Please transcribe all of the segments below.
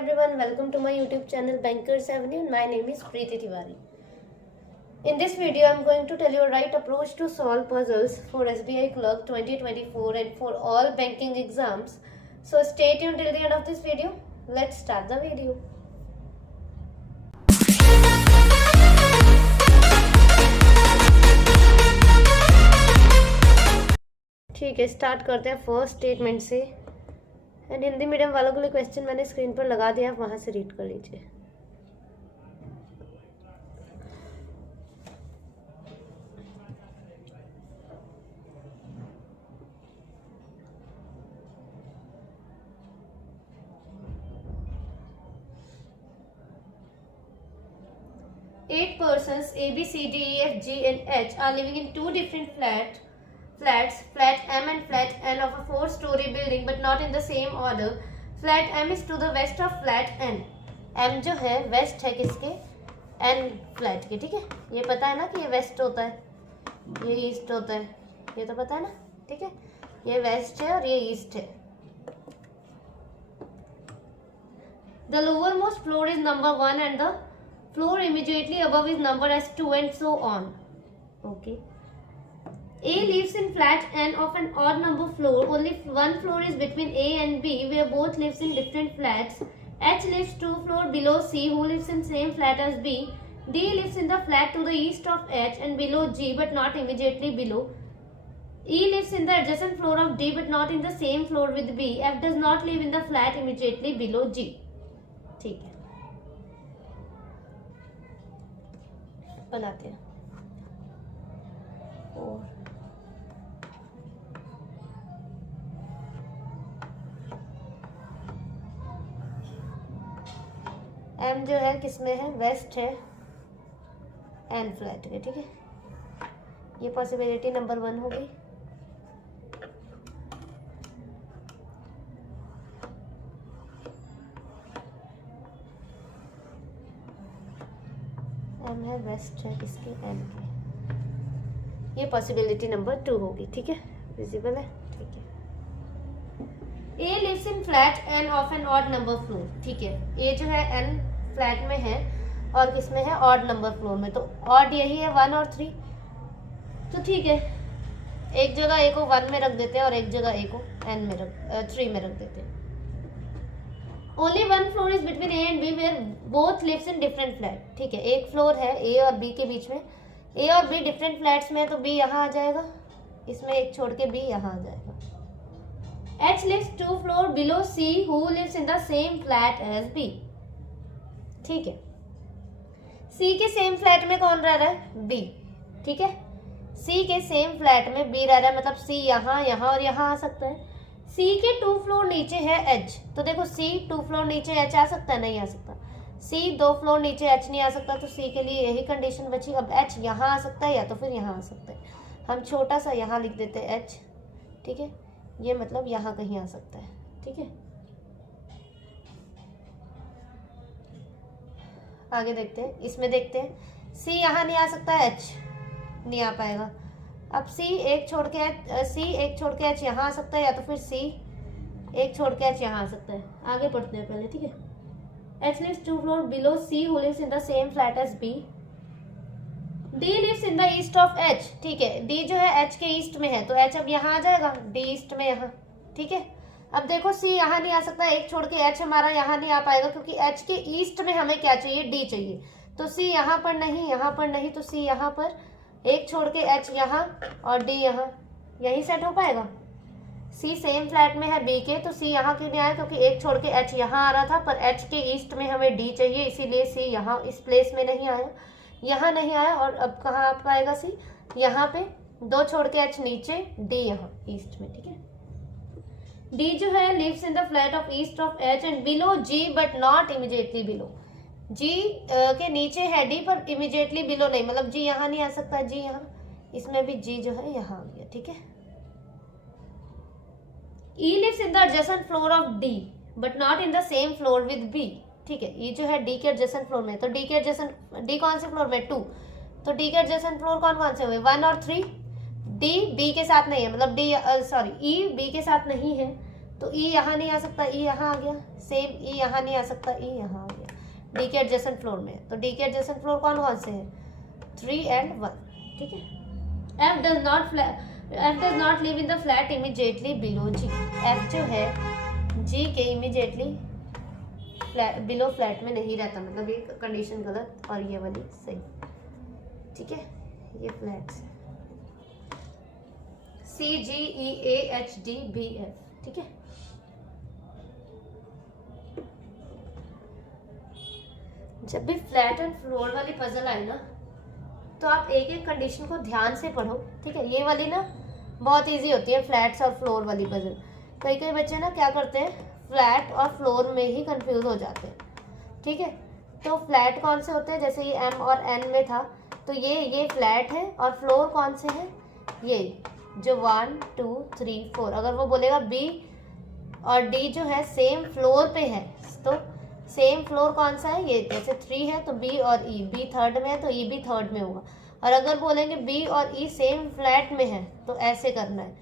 everyone, welcome to my YouTube channel Bankers Avenue and my name is Preeti Tiwari. In this video, I am going to tell you a right approach to solve puzzles for SBI Clerk 2024 and for all banking exams. So stay tuned till the end of this video. Let's start the video. ठीक है, start करते हैं first statement से। And Hindi medium वालों के लिए question मैंने screen पर लगा दिया, आप वहाँ से रीड कर लीजिए। Eight persons A, B, C, D, E, F, G and H are living in two different flats, flat M and flat N of a 4-story building but not in the same order. Flat M is to the west of flat N. M जो है waste है किसके? N flat के, ठीक है। ये पता है ना कि ये वेस्ट होता है, ये ईस्ट होता है, ये तो पता है ना, ठीक है। ये वेस्ट है और ये ईस्ट है। The lowermost floor is number 1 and the floor immediately above is numbered as 2 and so on. Okay. A lives in flat N of an odd number floor. Only one floor is between A and B, where both lives in different flats. H lives 2 floors below C, who lives in same flat as B. D lives in the flat to the east of H and below G, but not immediately below. E lives in the adjacent floor of D, but not in the same floor with B. F does not live in the flat immediately below G. ठीक है, बनाते हैं। 4 M जो है किसमें है? Waste है, N flat है, ठीक है। ये पॉसिबिलिटी नंबर 1 हो गई। M है, वेस्ट है किसके? N के। ये पॉसिबिलिटी नंबर 2 होगी, ठीक है। विजिबल है, ठीक है। A lives in flat N of an odd number floor, ठीक है। A जो है N फ्लैट में है और किसमें है? ऑड नंबर फ्लोर में। तो ऑड यही है 1 और 3, तो ठीक है। एक जगह A को 1 में रख देते हैं और एक जगह A को 3 में रख देते हैं। Only one floor is between A and B where both lives in different flat, ठीक है। एक फ्लोर है A और B के बीच में। A और B डिफरेंट फ्लैट्स में है तो B यहाँ आ जाएगा, इसमें एक छोड़ के B यहाँ आ जाएगा। H lives 2 floors below C, who lives in the same flat as B, ठीक है। C के सेम फ्लैट में कौन रह रहा है? B, ठीक है। C के सेम फ्लैट में B रह रहा है, मतलब C यहाँ, यहाँ और यहाँ आ सकता है। C के 2 फ्लोर नीचे है H, तो देखो C 2 फ्लोर नीचे H आ सकता है? नहीं आ सकता। C 2 फ्लोर नीचे H नहीं आ सकता, तो C के लिए यही कंडीशन बची। अब H यहाँ आ सकता है या तो फिर यहाँ आ सकता है। हम छोटा सा यहाँ लिख देते हैं H, ठीक है। ये मतलब यहाँ कहीं आ सकता है, ठीक है। आगे देखते हैं, इसमें देखते हैं। C यहाँ नहीं आ सकता, H नहीं आ पाएगा। अब C एक छोड़ के H यहाँ आ सकता है या तो फिर C एक छोड़ के H यहाँ आ सकता है। आगे पढ़ते हैं पहले, ठीक है। H lives 2 floors below C, who lives in the same flat as B. D lives in the east of H, ठीक है। D जो है H के ईस्ट में है, तो H अब यहाँ आ जाएगा, D ईस्ट में यहाँ, ठीक है। अब देखो C यहाँ नहीं आ सकता, एक छोड़ के H हमारा यहाँ नहीं आ पाएगा, क्योंकि H के ईस्ट में हमें क्या चाहिए? D चाहिए। तो C यहाँ पर नहीं, यहाँ पर नहीं, तो C यहाँ पर, एक छोड़ के H यहाँ और D यहाँ, यही सेट हो पाएगा। C सेम फ्लैट में है B के, तो C यहाँ क्यों नहीं आया? क्योंकि एक छोड़ के H यहाँ आ रहा था, पर H के ईस्ट में हमें D चाहिए, इसीलिए C यहाँ इस प्लेस में नहीं आया, यहाँ नहीं आया। और अब कहाँ आ पाएगा C? यहाँ पे 2 छोड़ के H नीचे, D यहाँ ईस्ट में, ठीक है। D जो है lives in the flat of east of H and below G but not immediately below. G के नीचे है D पर immediately below नहीं, मतलब G यहाँ नहीं आ सकता, G यहाँ, इसमें भी G जो है यहाँ आ गया, ठीक है। E lives in the adjacent floor of D but not in the same floor with B, ठीक है। E जो है D के adjacent floor में, तो D के adjacent, D कौन से फ्लोर में? 2, तो D के adjacent फ्लोर कौन कौन से हुए? 1 और 3। D B के साथ नहीं है, मतलब E B के साथ नहीं है, तो ई यहाँ नहीं आ सकता, ई यहाँ आ गया, सेम ई यहाँ नहीं आ सकता, ई यहाँ आ गया। डी के एडजेसेंट फ्लोर में, तो डी के एडजेसेंट फ्लोर कौन कौन से है, 3 and 1, ठीक है। F does not live in the flat immediately below G। F जो है G के इमीडिएटली बिलो फ्लैट में नहीं रहता, मतलब ये कंडीशन गलत और ये वाली सही, ठीक है। ये flats C G E A H D B F, ठीक है। जब भी फ्लैट एंड फ्लोर वाली पजल आए ना, तो आप एक एक कंडीशन को ध्यान से पढ़ो, ठीक है। ये वाली ना बहुत इजी होती है, फ्लैट्स और फ्लोर वाली पजल। कई कई बच्चे ना क्या करते हैं, फ्लैट और फ्लोर में ही कंफ्यूज हो जाते हैं, ठीक है। तो फ्लैट कौन से होते हैं, जैसे ये M और N में था, तो ये फ्लैट है, और फ्लोर कौन से हैं, ये जो 1 2 3 4। अगर वो बोलेगा B और D जो है सेम फ्लोर पे है, तो सेम फ्लोर कौन सा है, ये जैसे 3 है तो B और E, B थर्ड में है तो E भी थर्ड में होगा। और अगर बोलेंगे B और E सेम फ्लैट में है तो ऐसे करना है,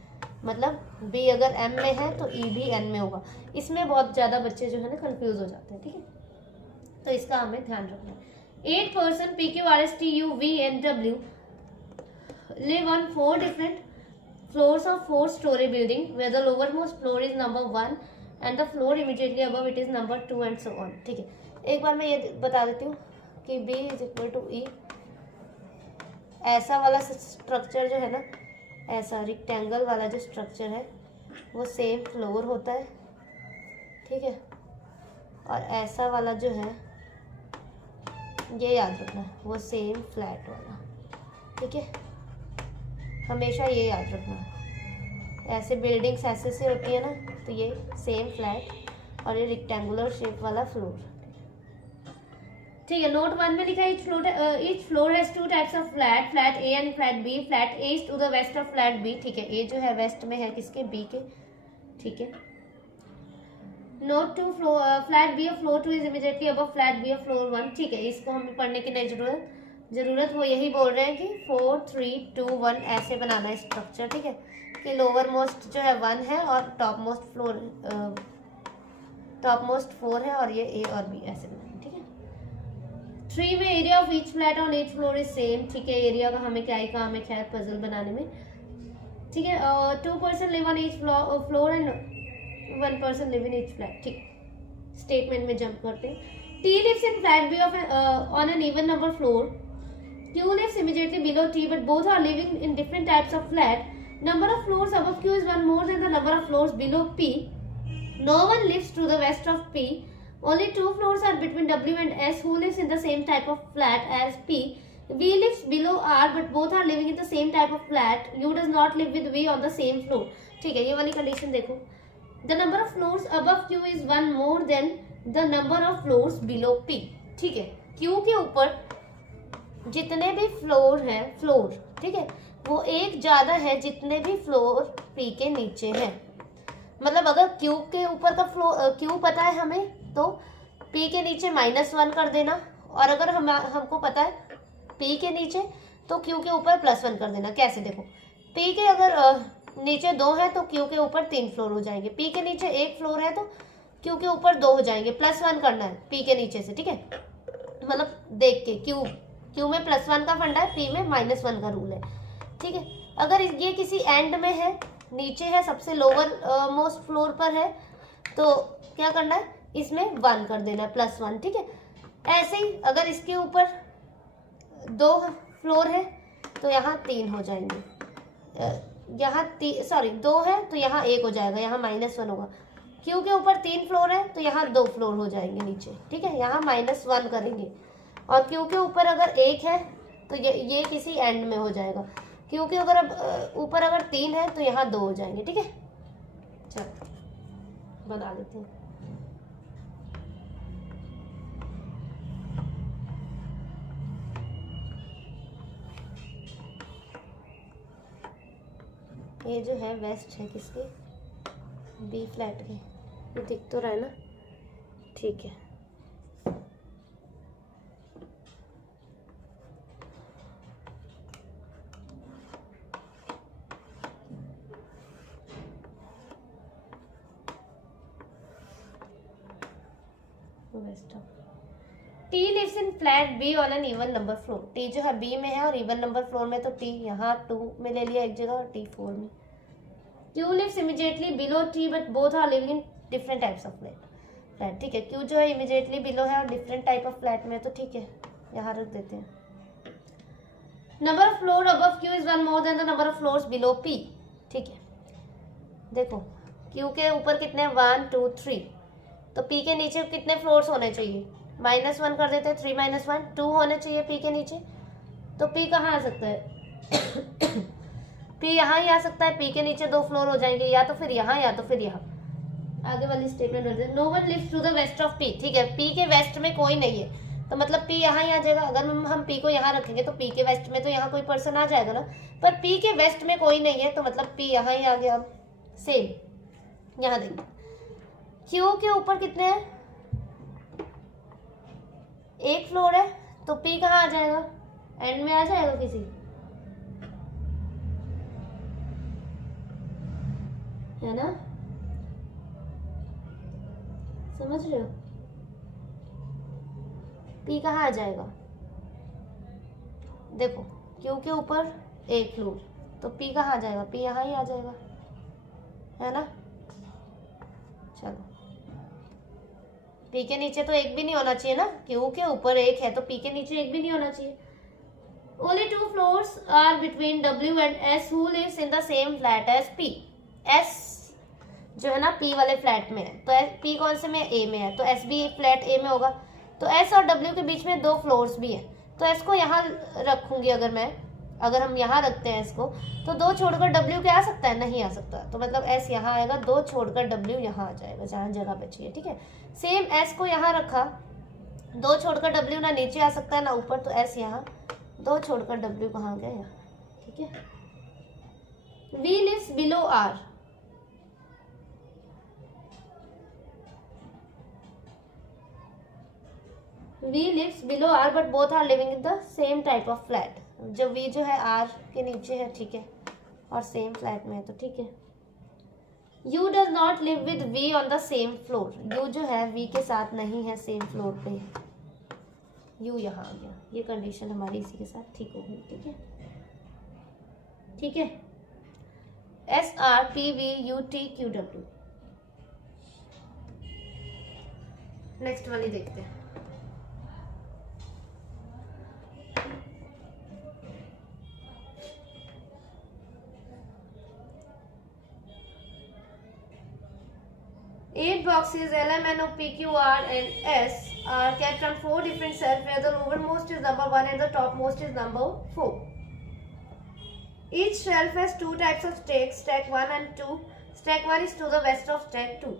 मतलब B अगर M में है तो E भी N में होगा। इसमें बहुत ज़्यादा बच्चे जो है ना कंफ्यूज हो जाते हैं, ठीक है। तो इसका हमें ध्यान रखना है। 8 person P Q R S T U V N W live on 4 different floors of 4-story building where the lowermost floor is number 1 and the floor immediately above it is number 2 and so on, ठीक है। एक बार मैं ये बता देती हूँ कि B is equal to E, ऐसा वाला स्ट्रक्चर जो है ना, ऐसा रिक्टेंगल वाला जो स्ट्रक्चर है वो सेम फ्लोर होता है, ठीक है। और ऐसा वाला जो है ये याद रखना है, वो सेम फ्लैट वाला, ठीक है। हमेशा ये याद रखना है, ऐसे बिल्डिंग्स ऐसे से होती है ना, तो ये सेम फ्लैट और ये रिक्टेंगुलर शेप वाला फ्लोर, ठीक है। नोट 1 में लिखा है each floor has 2 types of flat A and flat B। Flat A is to the west of flat B, ठीक है। A जो है वेस्ट में है किसके, B के, ठीक है। नोट 2 फ्लैट B और floor 2 is immediately above flat B और फ्लोर 1, ठीक है। इसको हमें पढ़ने की नहीं जरूरत वो यही बोल रहे हैं कि 4 3 2 1 ऐसे बनाना है स्ट्रक्चर, ठीक है। कि लोअर मोस्ट जो है 1 है और टॉप मोस्ट 4 है, और ये A और B ऐसे बनाना, ठीक है। 3 में area of each flat on each floor is same, ठीक है। एरिया का हमें क्या ही काम है खैर पजल बनाने में, ठीक है। 2 person live on each floor and 1 person live in each flat, ठीक। स्टेटमेंट में जंप करते हैं। T lives in flat B on an even number floor। Q lives immediately below T but both are living in different types of flat। Number of floors above Q is 1 more than the number of floors below P। No one lives to the west of P। Only 2 floors are between W and S who lives in the same type of flat as P। V lives below R but both are living in the same type of flat। U does not live with V on the same floor, ठीक है। ये वाली condition देखो, the number of floors above Q is 1 more than the number of floors below P, ठीक है। Q के ऊपर जितने भी फ्लोर हैं, फ्लोर, ठीक है, वो एक ज्यादा है जितने भी फ्लोर P के नीचे हैं। मतलब अगर Q के ऊपर का Q पता है हमें, तो P के नीचे -1 कर देना, और अगर हमको पता है P के नीचे, तो Q के ऊपर +1 कर देना। कैसे देखो, P के अगर नीचे 2 है तो Q के ऊपर 3 फ्लोर हो जाएंगे, P के नीचे 1 फ्लोर है तो Q के ऊपर 2 हो जाएंगे, +1 करना है P के नीचे से, ठीक है। मतलब देख के Q में +1 का फंडा है, P में -1 का रूल है, ठीक है। अगर ये किसी एंड में है, नीचे है, सबसे लोअर मोस्ट फ्लोर पर है, तो क्या करना है, इसमें 1 कर देना है, +1, ठीक है। ऐसे ही अगर इसके ऊपर 2 फ्लोर है तो यहाँ 3 हो जाएंगे, यहाँ 2 है तो यहाँ 1 हो जाएगा, यहाँ -1 होगा। Q के ऊपर 3 फ्लोर है तो यहाँ 2 फ्लोर हो जाएंगे नीचे, ठीक है। यहाँ -1 करेंगे, और Q के ऊपर अगर 1 है तो ये किसी एंड में हो जाएगा। Q के अगर ऊपर अगर 3 है तो यहाँ 2 हो जाएंगे, ठीक है। चलो बना लेते हैं। ये जो है वेस्ट है किसके, बी फ्लैट के, ये दिख तो रहा है ना, ठीक है। West of T lives in flat B on an even number floor. T जो है बी में है और इवन नंबर फ्लोर में, तो टी यहाँ 2 में ले लिया एक जगह और टी 4 में। Q lives immediately below T but both are living in different types of flat. ठीक है, क्यू जो है इमीडिएटली बिलो है और डिफरेंट टाइप ऑफ फ्लैट में, तो ठीक है यहाँ रख देते हैं। Number of floor above Q is 1 more than the number of floors below P. ठीक है, देखो क्यू के ऊपर कितने 1 2 3, तो पी के नीचे कितने फ्लोर्स होने चाहिए, -1 कर देते हैं, 3 - 1 2 होने चाहिए पी के नीचे। तो पी कहाँ आ सकता है पी यहाँ ही आ सकता है, पी के नीचे 2 फ्लोर हो जाएंगे, या तो फिर यहाँ या तो फिर यहाँ। आगे वाली statement, no one lives to the west of P. ठीक है, पी के वेस्ट में कोई नहीं है, तो मतलब पी यहाँ ही आ जाएगा। अगर हम पी को यहाँ रखेंगे तो पी के वेस्ट में तो यहाँ कोई पर्सन आ जाएगा ना, पर पी के वेस्ट में कोई नहीं है, तो मतलब पी यहाँ ही आ गया। अब सेम यहाँ देंगे, क्यू के ऊपर कितने हैं, 1 फ्लोर है, तो पी कहाँ आ जाएगा, एंड में आ जाएगा किसी, है ना, समझ रहे हो। पी कहाँ आ जाएगा, देखो क्यू के ऊपर 1 फ्लोर, तो पी कहाँ आ जाएगा, पी यहाँ ही आ जाएगा, है ना। चलो, पी के नीचे तो 1 भी नहीं होना चाहिए ना, क्यू के ऊपर 1 है तो पी के नीचे 1 भी नहीं होना चाहिए। Only 2 floors are between W and S who lives in the same flat as P. S जो है ना P वाले फ्लैट में है, तो P कौन से में, A में है, तो S भी फ्लैट A में होगा। तो S और W के बीच में 2 फ्लोर्स भी हैं, तो S को यहाँ रखूंगी। अगर हम यहाँ रखते हैं S को, तो 2 छोड़कर W क्या आ सकता है, नहीं आ सकता, तो मतलब S यहाँ आएगा, 2 छोड़कर W यहाँ आ जाएगा जहाँ जगह बची है। ठीक है, सेम S को यहाँ रखा, 2 छोड़कर W ना नीचे आ सकता है ना ऊपर, तो S यहाँ, 2 छोड़कर W कहाँ गया यहाँ। ठीक है, V lives below R। V lives below R but both are living in the same type of flat। जब V जो है R के नीचे है, ठीक है, और सेम फ्लैट में है, तो ठीक है। U does not live with V on the same floor। U जो है V के साथ नहीं है सेम फ्लोर पे, U यहाँ आ गया। ये कंडीशन हमारी इसी के साथ ठीक हो गई। ठीक है, ठीक है। S R P V U T Q W। Next वाली देखते हैं। Eight boxes L M N O P Q R and S are kept on 4 different shelves, where the lowermost is number 1 and the topmost is number 4. Each shelf has 2 types of stacks, stack 1 and 2. Stack 1 is to the west of stack 2.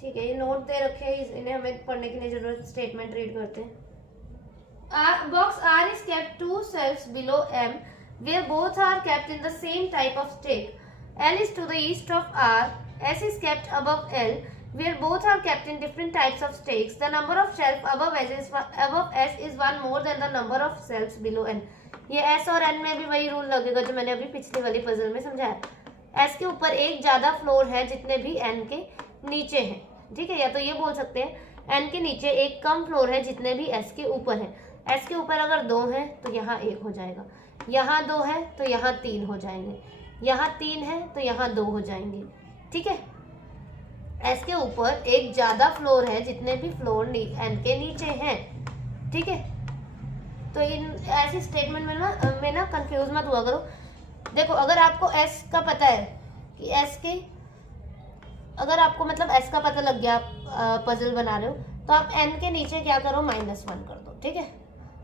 ठीक है, ये note दे रखे हैं, इन्हें हमें पढ़ने की नहीं जरूरत, स्टेटमेंट रीड करते हैं। Box R is kept 2 shelves below M, where both are kept in the same type of stack. L is to the east of R. S is kept above L, where both are kept in different types of stacks. The number of shelves above S is 1 more than the number of shelves below N. ये S और N में भी वही rule लगेगा जो मैंने अभी पिछली वाली पजल में समझाया। S के ऊपर एक ज्यादा फ्लोर है जितने भी N के नीचे हैं। ठीक है, या तो ये बोल सकते हैं N के नीचे एक कम फ्लोर है जितने भी S के ऊपर है। S के ऊपर अगर 2 है तो यहाँ 1 हो जाएगा, यहाँ 2 है तो यहाँ 3 हो जाएंगे, यहाँ 3 है तो यहाँ 2 हो जाएंगे। ठीक है, S के ऊपर एक ज्यादा फ्लोर है जितने भी फ्लोर N के नीचे हैं। ठीक है, तो इन ऐसी स्टेटमेंट में ना कंफ्यूज मत हुआ करो। देखो, अगर आपको S का पता है कि S के, अगर आपको मतलब S का पता लग गया, आप पजल बना रहे हो, तो आप N के नीचे क्या करो, -1 कर दो। ठीक है,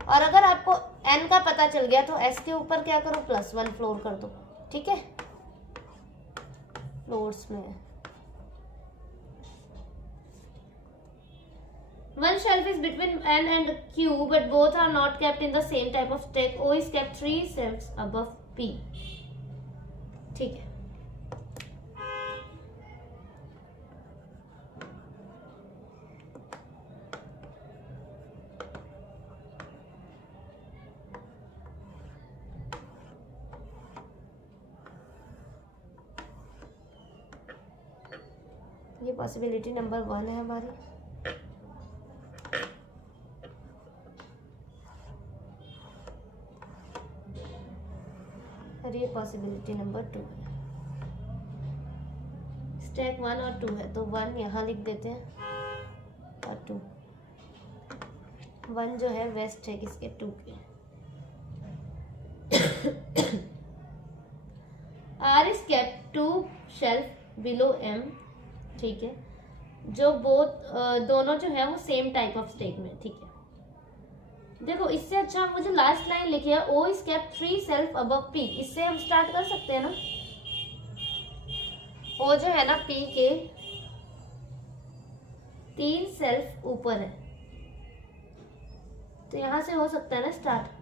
और अगर आपको N का पता चल गया तो S के ऊपर क्या करो, +1 फ्लोर कर दो। ठीक है, फ्लोर्स में one shelf is between N and Q, but both are not kept in the same type of stack. O is kept 3 shelves above P. ठीक है, ये पॉसिबिलिटी नंबर 1 है हमारी। और ये पॉसिबिलिटी नंबर 2 है। स्टैक 1 और 2 है तो 1 यहाँ लिख देते हैं और 2, 1 जो है वेस्ट है किसके, 2 के। R is kept 2 shelf below M, ठीक है, जो दोनों जो है वो सेम टाइप ऑफ स्टेक में, ठीक है। देखो इससे अच्छा वो जो लास्ट लाइन लिखी है O is kept 3 shelf above P, इससे हम स्टार्ट कर सकते हैं ना। ओ जो है ना पी के 3 सेल्फ ऊपर है, तो यहां से हो सकता है ना स्टार्ट।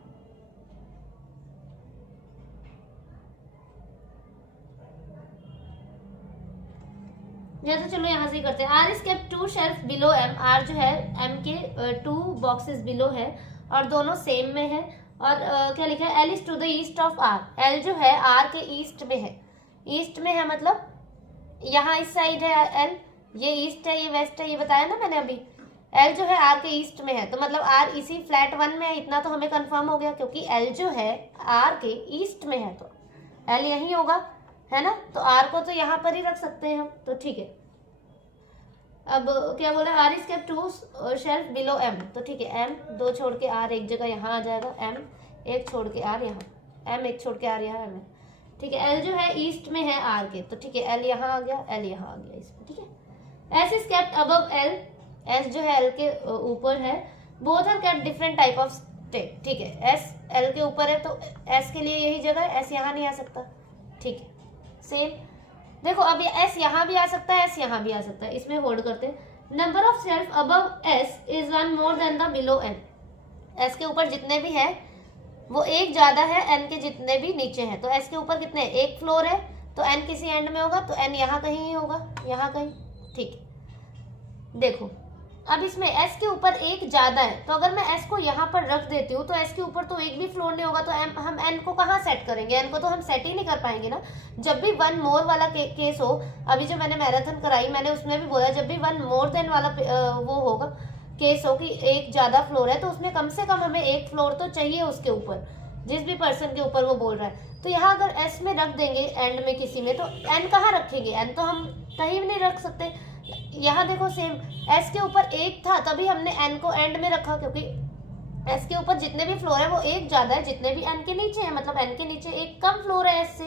जैसे चलो यहां से ही करते हैं। R is kept 2 shelf below M, R जो है एम के 2 बॉक्सेस बिलो है और दोनों सेम में है। और क्या लिखा है, L is to the east of R, L जो है आर के ईस्ट में है। ईस्ट में है मतलब यहाँ इस साइड है एल, ये ईस्ट है ये वेस्ट है, ये बताया ना मैंने अभी। एल जो है आर के ईस्ट में है तो मतलब आर इसी फ्लैट 1 में है, इतना तो हमें कंफर्म हो गया क्योंकि एल जो है आर के ईस्ट में है तो एल यही होगा, है ना। तो आर को तो यहाँ पर ही रख सकते हैं हम, तो ठीक है। अब क्या बोला, R is kept 2 shelf below M, तो ठीक है एम 2 छोड़ के आर एक जगह यहाँ आ जाएगा, एम 1 छोड़ के आर यहाँ, एम 1 छोड़ के आर यहाँ एम है, ठीक है। एल जो है ईस्ट में है आर के, तो ठीक है एल यहाँ आ गया, एल यहाँ आ गया इसमें, ठीक है। S is kept above L, S जो है एल के ऊपर है। Both are kept different type of stack, ठीक है। एस एल के ऊपर है तो एस के लिए यही जगह है, एस यहाँ नहीं आ सकता, ठीक है। सेम देखो अब एस यहाँ भी आ सकता है, एस यहाँ भी आ सकता है, इसमें होल्ड करते हैं। Number of shelf above S is 1 more than the below N, S के ऊपर जितने भी है वो एक ज्यादा है एन के जितने भी नीचे हैं। तो एस के ऊपर कितने, एक फ्लोर है तो एन किसी एंड में होगा, तो एन यहाँ कहीं ही होगा, यहाँ कहीं, ठीक है। देखो अब इसमें एस के ऊपर एक ज्यादा है तो अगर मैं एस को यहाँ पर रख देती हूँ तो एस के ऊपर तो एक भी फ्लोर नहीं होगा, तो हम एन को कहाँ सेट करेंगे, एन को तो हम सेट ही नहीं कर पाएंगे ना। जब भी 1 मोर वाला केस हो, अभी जो मैंने मैराथन कराई मैंने उसमें भी बोला, जब भी 1 मोर देन वाला वो होगा केस हो कि एक ज्यादा फ्लोर है तो उसमें कम से कम हमें एक फ्लोर तो चाहिए उसके ऊपर, जिस भी पर्सन के ऊपर वो बोल रहा है। तो यहाँ अगर एस में रख देंगे एंड में किसी में, तो एन कहाँ रखेंगे, एन तो हम कहीं भी नहीं रख सकते। यहाँ देखो सेम एस के ऊपर एक था तभी हमने एन को एंड में रखा, क्योंकि एस के ऊपर जितने भी फ्लोर है वो एक ज्यादा है जितने भी एन के नीचे है, मतलब एन के नीचे एक कम फ्लोर है एस से,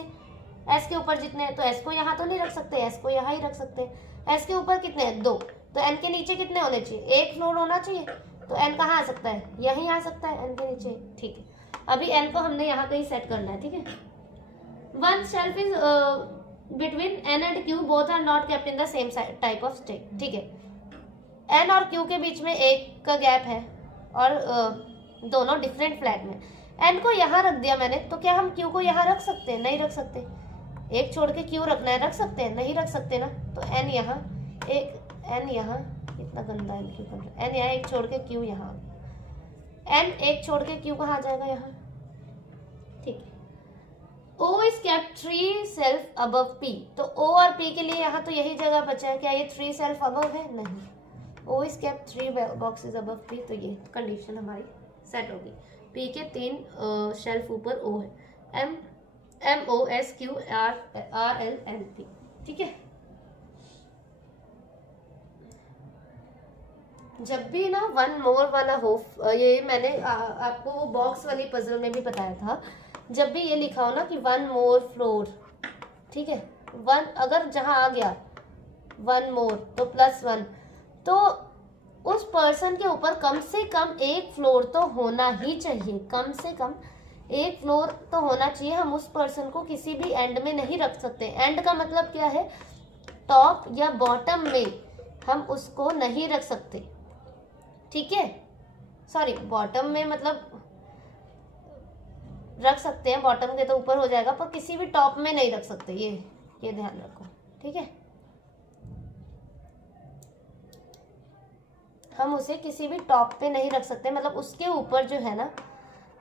एस के ऊपर जितने हैं, तो एस को यहाँ तो नहीं रख सकते, एस को यहाँ ही रख सकते हैं। एस के ऊपर कितने हैं, 2, तो एन के नीचे कितने होने चाहिए, एक फ्लोर होना चाहिए, तो एन कहाँ आ सकता है, यहीं आ सकता है एन के नीचे, ठीक है। अभी एन को हमने यहाँ कहीं सेट करना है, ठीक है। 1 shelf is between N and Q, both are not kept in the same type of stack, ठीक है। एन और क्यू के बीच में एक का गैप है और दोनों डिफरेंट फ्लैट में। एन को यहाँ रख दिया मैंने, तो क्या हम क्यू को यहाँ रख सकते हैं, नहीं रख सकते। एक छोड़ के क्यू रखना है, रख सकते हैं, नहीं रख सकते ना। तो एन यहाँ एक, एन यहाँ, इतना गंदा एन क्यू कर रहा है, एन यहाँ एक छोड़ के क्यू यहाँ, एन एक छोड़ के क्यू कहाँ आ जाएगा, यहाँ, ठीक है। O is kept 3 shelf above P, तो O और P के लिए यहाँ तो यही जगह बचा है, क्या ये 3 सेल्फ अबव है, नहीं। O is kept 3 boxes above P, तो ये कंडीशन हमारी सेट होगी। P के 3 शेल्फ ऊपर O है, M O S Q R L N P, ठीक है। जब भी ना 1 मोर वाला हो, ये मैंने आपको वो बॉक्स वाली पजल में भी बताया था, जब भी ये लिखा हो ना कि 1 मोर फ्लोर, ठीक है, 1 अगर जहां आ गया 1 मोर तो +1, तो उस पर्सन के ऊपर कम से कम एक फ्लोर तो होना ही चाहिए, कम से कम एक फ्लोर तो होना चाहिए। हम उस पर्सन को किसी भी एंड में नहीं रख सकते। एंड का मतलब क्या है, टॉप या बॉटम में हम उसको नहीं रख सकते, ठीक है। सॉरी, बॉटम में मतलब रख सकते हैं, बॉटम के तो ऊपर हो जाएगा, पर किसी भी टॉप में नहीं रख सकते, ये ध्यान रखो, ठीक है। हम उसे किसी भी टॉप पे नहीं रख सकते, मतलब उसके ऊपर जो है ना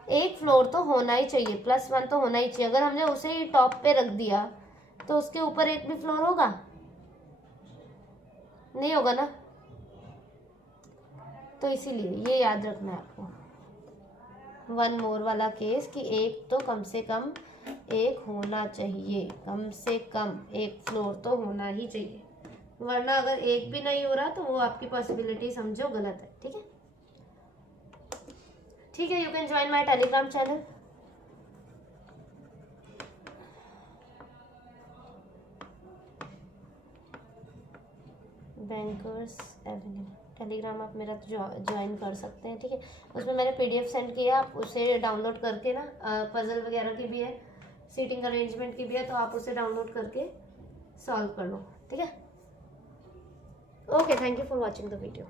एक फ्लोर तो होना ही चाहिए, +1 तो होना ही चाहिए। अगर हमने उसे ही टॉप पे रख दिया तो उसके ऊपर एक भी फ्लोर होगा, नहीं होगा ना। तो इसीलिए ये याद रखना है आपको, 1 मोर वाला केस कि एक तो कम से कम एक होना चाहिए, कम से कम एक फ्लोर तो होना ही चाहिए, वरना अगर एक भी नहीं हो रहा तो वो आपकी पॉसिबिलिटी समझो गलत है। ठीक है, ठीक है, you can join my Telegram channel. Bankers Avenue Telegram आप मेरा ज्वाइन कर सकते हैं। ठीक है, उसमें मैंने PDF सेंड किया, आप उसे डाउनलोड करके ना, पजल वगैरह की भी है, सीटिंग अरेंजमेंट की भी है, तो आप उसे डाउनलोड करके सॉल्व कर लो। ठीक है, okay, thank you for watching the video.